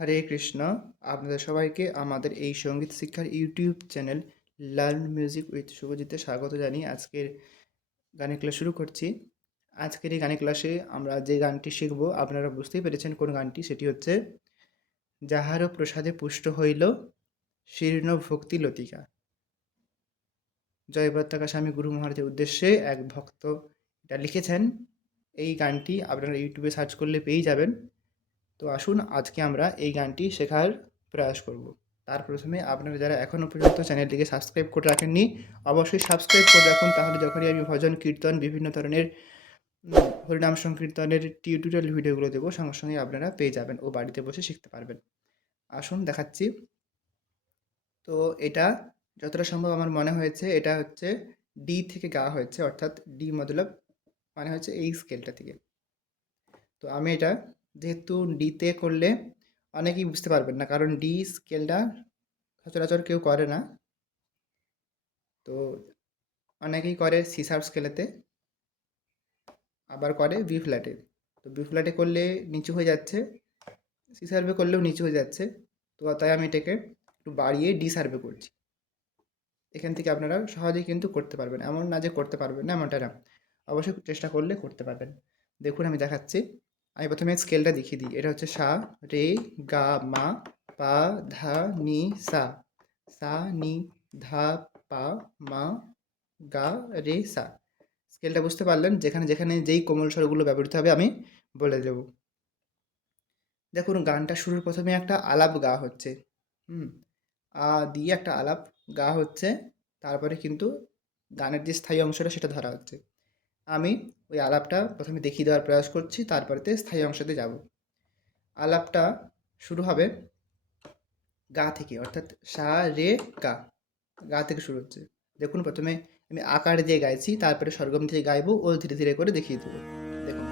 হরে কৃষ্ণ। আপনাদের সবাইকে আমাদের এই সঙ্গীত শিক্ষার YouTube channel learn music with শুভজিতে স্বাগত জানিয়ে আজকের গানের ক্লাস শুরু করছি। আজকের এই গানের ক্লাসে আমরা যে গানটি শিখব আপনারা বুঝতেই পেরেছেন কোন গানটি, সেটি হচ্ছে যাহারও প্রসাদে পুষ্ট হইল শীর্ণ ভক্তি লতিকা। জয়প্রত্যাকা স্বামী গুরু মহারাজের উদ্দেশ্যে এক ভক্ত এটা লিখেছেন। এই গানটি আপনারা ইউটিউবে সার্চ করলে পেয়েই যাবেন। তো আসুন আজকে আমরা এই গানটি শেখার প্রয়াস করব। তার প্রথমে আপনারা যারা এখনও পর্যন্ত চ্যানেলটিকে সাবস্ক্রাইব করে রাখেননি অবশ্যই সাবস্ক্রাইব করে রাখুন, তাহলে যখনই আমি ভজন কীর্তন বিভিন্ন ধরনের হরিনাম সংকীর্তনের টিউটোরিয়াল ভিডিওগুলো দেবো সঙ্গে সঙ্গে আপনারা পেয়ে যাবেন ও বাড়িতে বসে শিখতে পারবেন। আসুন দেখাচ্ছি। তো এটা যতটা সম্ভব আমার মনে হয়েছে এটা হচ্ছে ডি থেকে গাওয়া হয়েছে, অর্থাৎ ডি মতলব মানে হচ্ছে এই স্কেলটা থেকে। তো আমি এটা যেহেতু ডিতে করলে অনেকেই বুঝতে পারবেন না, কারণ ডি স্কেলটা সচরাচর কেউ করে না। তো অনেকেই করে সি শার্প স্কেলেতে, আবার করে বি ফ্ল্যাটে। তো বি ফ্ল্যাটে করলে নিচু হয়ে যাচ্ছে, সি শার্পে করলেও নিচু হয়ে যাচ্ছে। তো তাই আমি এটাকে একটু বাড়িয়ে ডি শার্পে করছি। এখান থেকে আপনারা সহজেই কিন্তু করতে পারবেন, এমন না যে করতে পারবেন না এমনটা না, অবশ্যই চেষ্টা করলে করতে পারবেন। দেখুন আমি দেখাচ্ছি। আমি প্রথমে স্কেলটা দেখিয়ে দিই। এটা হচ্ছে সা, রে, গা, মা, পা, ধা, নি, সা। সা, নি, ধা, পা, মা, গা, রে, সা। স্কেলটা বুঝতে পারলেন? যেখানে যেখানে যেই কোমল স্বরগুলো ব্যবহৃত হবে আমি বলে দেব। দেখুন গানটা শুরুর প্রথমে একটা আলাপ গা হচ্ছে। আ দিয়ে একটা আলাপ গা হচ্ছে, তারপরে কিন্তু গানের যে স্থায়ী অংশটা সেটা ধরা হচ্ছে। আমি ওই আলাপটা প্রথমে দেখিয়ে দেওয়ার প্রয়াস করছি, তারপরেতে স্থায়ী অংশতে যাব। আলাপটা শুরু হবে গা থেকে, অর্থাৎ সা, রে, গা। গা থেকে শুরু হচ্ছে। দেখুন প্রথমে আমি আকার দিয়ে গাইছি, তারপরে স্বরগম দিয়ে গাইবো ও ধীরে ধীরে করে দেখিয়ে দেবো। দেখুন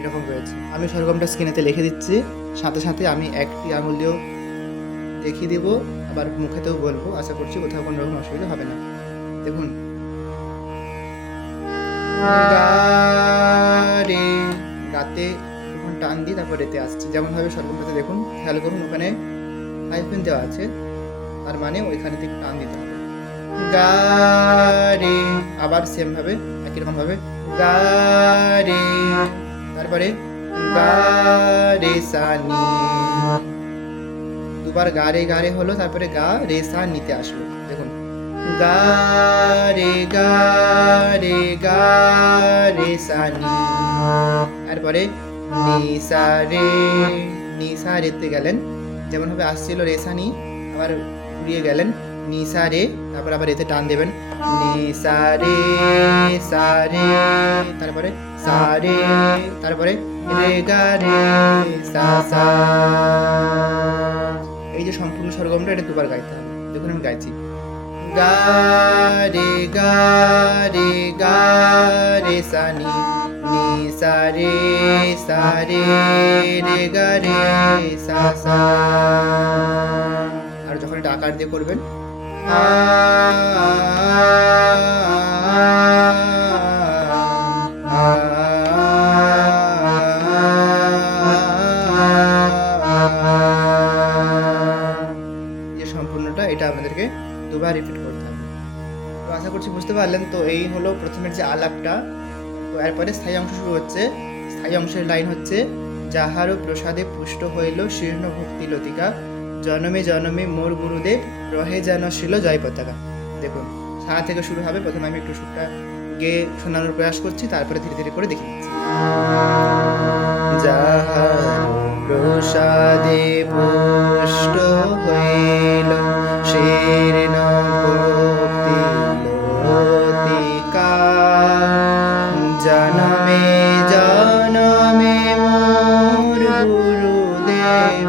এরকম রয়েছে। আমি স্বরগমটা স্ক্রিনেতে লিখে দিচ্ছি, সাথে সাথে আমি একটি আঙুল দিয়েও দেখিয়ে দেবো, আবার মুখেতেও বলবো। আশা করছি কোথাও কোনো রকম অসুবিধা হবে না। দেখুন গা, রে, গাতে যখন টান দিই তারপর রেতে আসছি, যেমনভাবে স্বরগমটাতে দেখুন, খেয়াল করুন ওখানে হাইফেন দেওয়া আছে, তার মানে ওইখানে থেকে টান দিতে হবে। গা, রে, আবার সেমভাবে একই রকমভাবে গা, রে, তারপরে গা, রে, সা, নি। দুবার গা রে হলো, তারপরে গা, রে, সা, নিতে আসলো। দেখুন গা, রে, গা, রে, গা, রে, সা, নি। তারপরে নি, সা, রে, নি, সা, রেতে গেলেন, যেমনভাবে আসছিল রে, সা, নি, আবার ঘুরিয়ে গেলেন নি, সা, রে, তারপর আবার রেতে টান দেবেন নি, সা, রে, সা, রে, তারপরে সা, রে, তারপরে রে, গা, রে, সা, সা। এই যে সম্পূর্ণ স্বরগমটা এটা দুবার গাইতে হবে। দেখুন আমি গাইছি গা, রে, গা, রে, গা, রে, সা, নি, নি, সা, রে, রে, গা, রে, সা, সা। আর যখন এটা আকার দিয়ে করবেন আ, যে সম্পূর্ণটা এটা আপনাদেরকে দুবার রিপিট করতে হবে। তো আশা করছি বুঝতে পারলেন। তো এই হলো প্রথমের যে আলাপটা। তো এরপরে স্থায়ী অংশ শুরু হচ্ছে। স্থায়ী অংশের লাইন হচ্ছে যাহারও প্রসাদে পুষ্ট হইল শীর্ণ ভক্তি লতিকা, জনমে জনমে মোর গুরুদেব রহে যেন শিল জয় পতাকা। দেখুন সা থেকে শুরু হবে। প্রথমে আমি একটু সুরটা গেয়ে শোনানোর প্রয়াস করছি, তারপরে ধীরে ধীরে করে দেখে দিচ্ছি। যাহার প্রসাদে পুষ্ট হইল শীর্ণ ভক্তি লতিকা, জনমে জনমে মোর গুরুদেব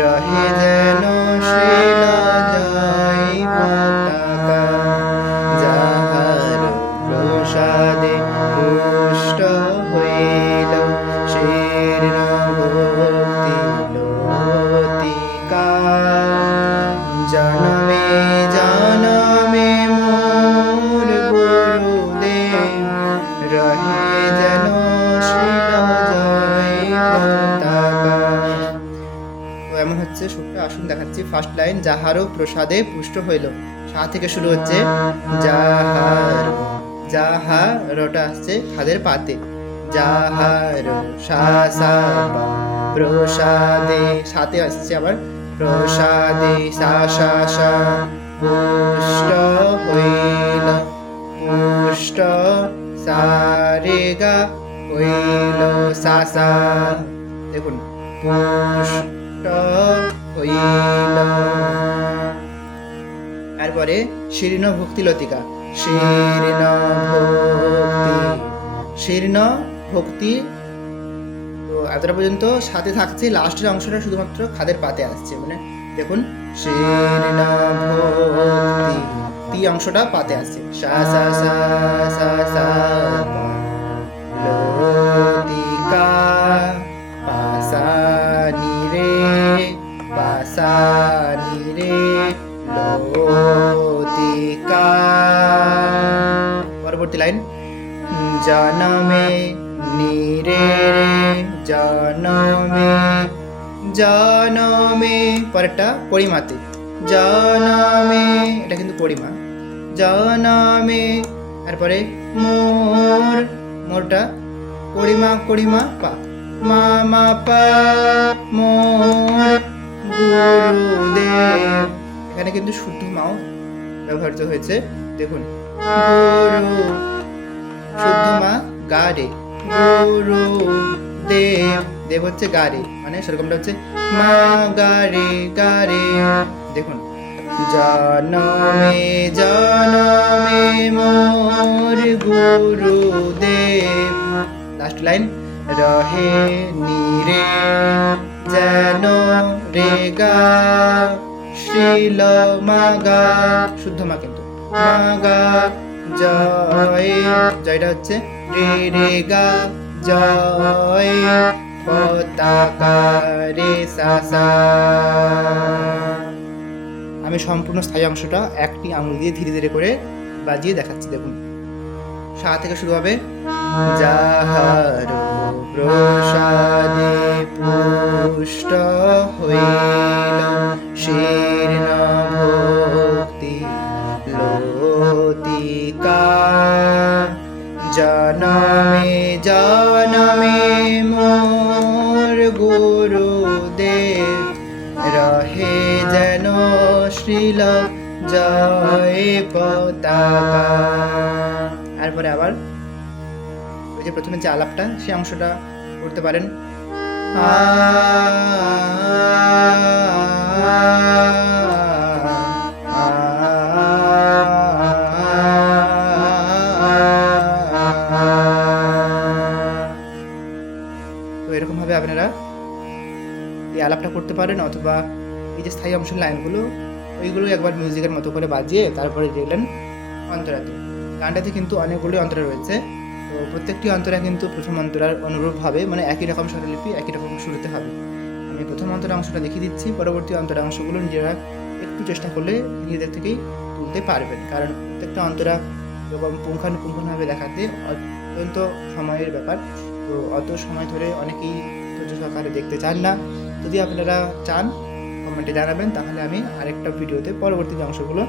রহে যেন শিল জয় পতাকা। কেমন হচ্ছে সুরটা আসুন দেখাচ্ছি। ফার্স্ট লাইন যাহারও প্রসাদে পুষ্ট হইল, সা থেকে শুরু হচ্ছে। যাহার, যাহারটা আসছে খাদের পাতে, যাহার সা সা পা, প্রসাদে সাথে আসছে আবার প্রসাদে সা সা সা, পুষ্ট হইল, পুষ্ট সা রে গা হইল সা সা। দেখুন পুষ্ট হইল। তারপরে শীর্ণ ভক্তি লতিকা, শীর্ণ ভক্তি, শীর্ণ ভক্তি। তো এতটা পর্যন্ত সাথে থাকছে, লাস্টের অংশটা শুধুমাত্র খাদের পাতে আসছে, মানে দেখুন শীর্ণ ভক্তি, তি অংশটা পাতে আসছে, সা সা সা সা সা লতিকা, পাসা নি রে, পাসা নি রে লতিকা। পরবর্তী লাইন জনমে নিরে রে, জনমে, জনমে পরেরটা পরিমাতে, জনমে এটা কিন্তু পরিমা, জনমে। তারপরে মোর, মোরটা পরিমা করিমা পা, মা মা পা, মোর গুরুদেব। এখানে কিন্তু শুদ্ধ মাও ব্যবহৃত হয়েছে, দেখুন গুরু, শুদ্ধ মা গা রে, গুরু দেব, দেব হচ্ছে গা রে, মানে সেরকমটা হচ্ছে মা গা রে, গা রে। দেখুন জনমে, জনমে মোর গুরুদেব। লাস্ট লাইন রহে নিরে যেন রে গা, শ্রীল মাগা, শুদ্ধ মা কিন্তু মাগা, জয়, জয়টা হচ্ছে রে রে গা, জয় পতাকা রে সা সা। আমি সম্পূর্ণ স্থায়ী অংশটা একটি আঙুল দিয়ে ধীরে ধীরে করে বাজিয়ে দেখাচ্ছি। দেখুন সা থেকে শুরু হবে, যাহার প্রসাদে পুষ্ট হইল, শীর্ণ ভক্তি লতিকা, জনমে, জনমে মোর গুরুদেব, রহে যেন শ্রীল জয় পতাকা। তারপরে আবার ওই যে প্রথমে যে আলাপটা সেই অংশটা করতে পারেন। তো এরকম ভাবে আপনারা এই আলাপটা করতে পারেন, অথবা এই যে স্থায়ী অংশের লাইনগুলো ওইগুলো একবার মিউজিকের মতো করে বাজিয়ে তারপরে দেখলেন অন্তরাতে। গানটাতে কিন্তু অনেকগুলোই অন্তরা রয়েছে, তো প্রত্যেকটি অন্তরা কিন্তু প্রথম অন্তরার অনুরূপ হবে, মানে একই রকম স্বরলিপি একই রকম শুরুতে হবে। আমি প্রথম অন্তরা অংশটা দেখিয়ে দিচ্ছি, পরবর্তী অন্তরা অংশগুলো নিজেরা একটু চেষ্টা করলে নিজেদের থেকেই তুলতে পারবেন, কারণ প্রত্যেকটা অন্তরা এরকম পুঙ্খানুপুঙ্খভাবে দেখাতে অত্যন্ত সময়ের ব্যাপার। তো অত সময় ধরে অনেকেই ধৈর্য সহকারে দেখতে চান না। যদি আপনারা চান কমেন্টে জানাবেন, তাহলে আমি আরেকটা ভিডিওতে পরবর্তী যে অংশগুলো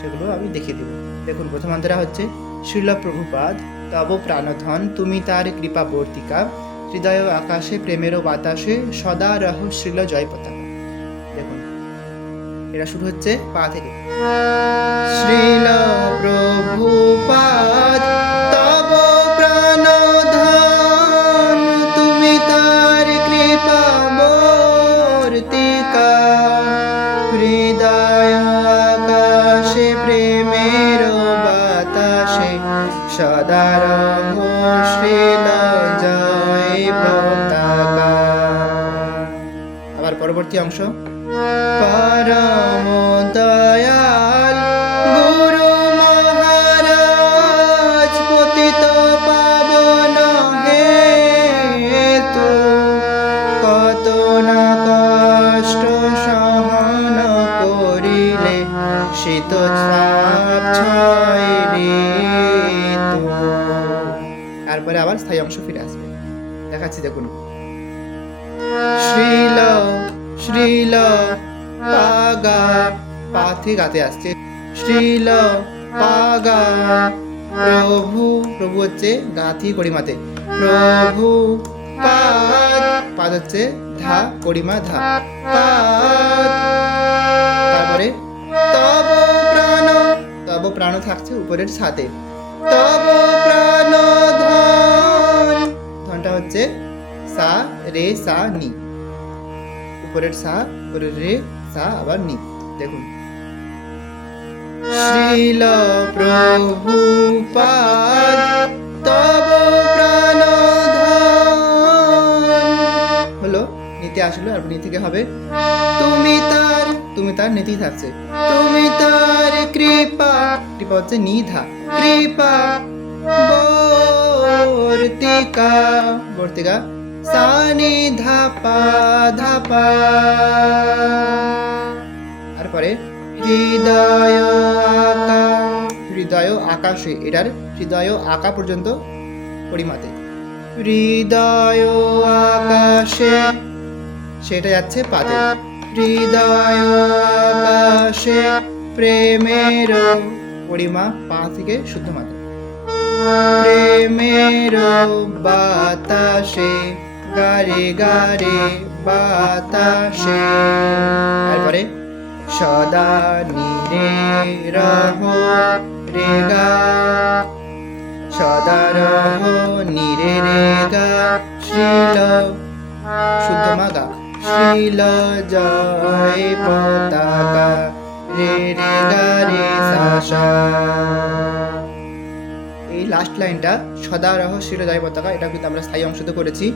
সেগুলো আমি দেখিয়ে দেবো। দেখুন প্রথম অন্তরা হচ্ছে শ্রীল প্রভুপাদ তব প্রাণধন তুমি তার কৃপাবর্তিকা, হৃদয় আকাশে প্রেমেরও বাতাসে সদা রহ শ্রীল জয় পতাকা। দেখুন এটা শুরু হচ্ছে পা থেকে, শ্রীল প্রভুপাদ তব প্রাণধন তুমি তার কৃপাবর্তিকা, হৃদয় আকাশে প্রেমের বাতাসে সদা রহ শ্রীল জয় পতাকা। আবার পরবর্তী অংশ, পরম দয়াল গুরু মহারাজ পতিত পাবন হেতু, কত না কষ্ট সহন করিলে শীত চাপ ছয় ঋতু। তারপরে আবার স্থায়ী অংশ ফিরে আসবে, দেখাচ্ছি দেখুন। শ্রীল শ্রীল পা গা, পা থেকে গাতে আসছে, শ্রীল পা গা, প্রভু, প্রভু হচ্ছে গা থেকে কড়িমাতে, প্রভু পাদ, পাদ হচ্ছে ধা, কড়িমা ধা, পাদ। তারপরে তব প্রাণ, তব প্রাণ থাকছে উপরের সাথে, তব প্রাণ ধন, ধনটা হচ্ছে সা রে সা নি, উপরের সা, উপরের রে সা, আবার নি। দেখুন, শ্রীল প্রভুপাদ তব প্রাণ ধন হলো, নিতে আসলো। আর নি থেকে হবে তুমি তার, তুমি তার নীতি থাকছে, তুমি তার কৃপা, কৃপা হচ্ছে নিধা, কৃপা বর্তিকা, বর্তিকা সানি ধাপা ধাপা। তারপরে হৃদয় আকা, হৃদয় আকাশে, এটার হৃদয় আকা পর্যন্ত পরিমাতে, হৃদয় আকাশে, সেটা যাচ্ছে পাতে, হৃদয় আকাশে প্রেমের, পরিমা পা থেকে শুদ্ধ মাত্রা, প্রেমের বাতাসে, গারে গারে বাতাসে। তারপরে সদা নিরে রহ রে গা, সদা রহ নিরে রে গা, শ্রীল শুদ্ধ মা গা, শ্রীল জয় পতাকা রে রে গা রে সা সা। এই লাস্ট লাইনটা সদা রহ শ্রীল জয় পতাকা, এটা কিন্তু আমরা স্থায়ী অংশতে করেছি,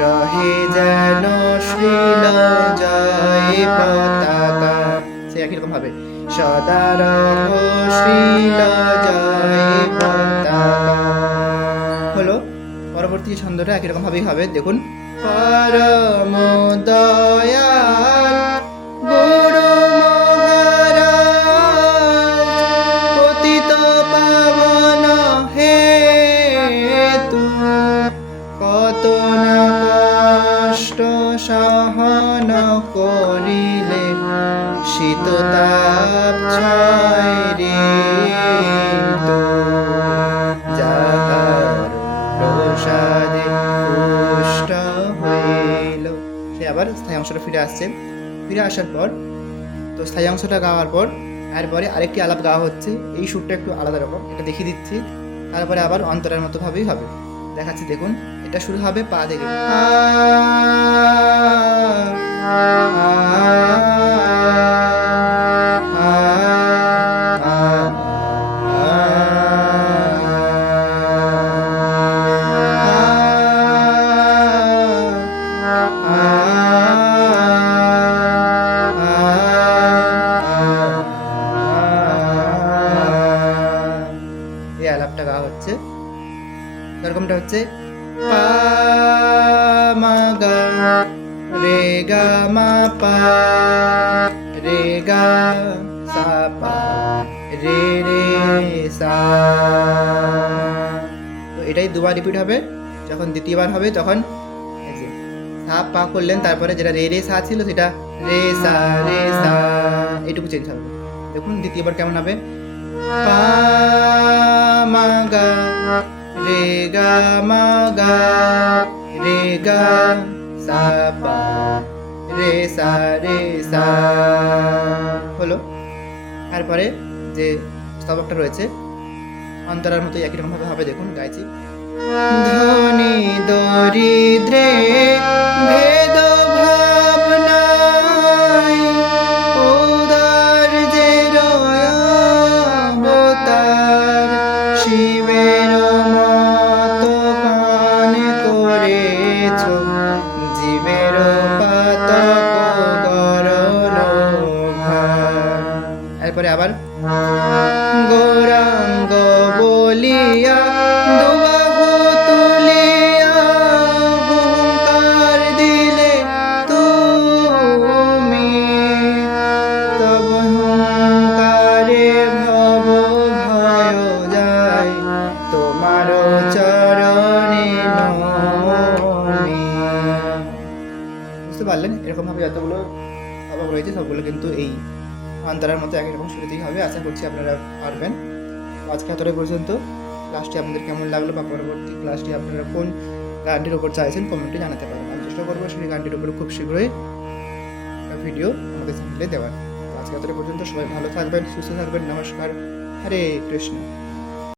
রহে যেন শ্রীল জয় পতাকা, সে একই রকম ভাবে সদা রহ শ্রীল জয় পতাকা হলো। পরবর্তী ছন্দটা একই রকম ভাবেই হবে, দেখুন, পরম দয়াল গুরু মহারাজ পতিত পাবন হে তু, কত না কষ্ট সহন করিলে শীত তাপ ছয় ঋতু, যাহার প্রসাদে পুষ্ট হইল। সে আবার স্থায়ী অংশটা ফিরে আসছে, ফিরে আসার পর তো স্থায়ী অংশটা গাওয়ার পর তারপরে আরেকটি আলাপ গাওয়া হচ্ছে, এই সুরটা একটু আলাদা রকম, এটা দেখিয়ে দিচ্ছি। তারপরে আবার অন্তরের মতো ভাবেই হবে, দেখাচ্ছি। দেখুন, এটা শুরু হবে পা থেকে, এই আলাপটা গাওয়া হচ্ছে। এরকমটা হচ্ছে পা মা গা রে গা মা পা রে গা সা পা রে রে সা। তো এটাই দুবার রিপিট হবে, যখন দ্বিতীয়বার হবে তখন এই যে সা পা করলেন, তারপরে যেটা রে রে সা ছিল সেটা রে সা এইটুকু চেঞ্জ হবে। দেখুন দ্বিতীয়বার কেমন হবে, পা মা গা রে গা মা গা রে গা সা পা রে সা হলো। তারপরে যে স্তবকটা রয়েছে অন্তরার মতো একই রকম ভাবে হবে, দেখুন গাইছি, ধনী দরিদ্রে ভেদ ভাব নাই, উদার যে অবতার, শিবের মতো পান করেছ, জীবের পাতক গরল ভার। এরপরে আবার গৌরাঙ্গ বলিয়া দুবাহু তুলিয়া হুঙ্কার দিলে তুমি, তব হুঙ্কারে ভব ভয় যায়, তোমার চরণে নমি। বুঝতে পারলেন? এরকম সবক রয়েছে সবগুলো কিন্তু এই সমান্তরালের মতো একই রকম শুরুতেই হবে। আশা করছি আপনারা পারবেন। তো আজকে এতটাই পর্যন্ত। ক্লাসটি আপনাদের কেমন লাগলো বা পরবর্তী ক্লাসটি আপনারা কোন গানটির উপর চাইছেন কমেন্টে জানাতে পারেন। আমি চেষ্টা করবো সেই গানটির উপরে খুব শীঘ্রই একটা ভিডিও আমাদের চ্যানেলে দেওয়ার। তো আজকে এতটা পর্যন্ত। সবাই ভালো থাকবেন, সুস্থ থাকবেন। নমস্কার। হরে কৃষ্ণ।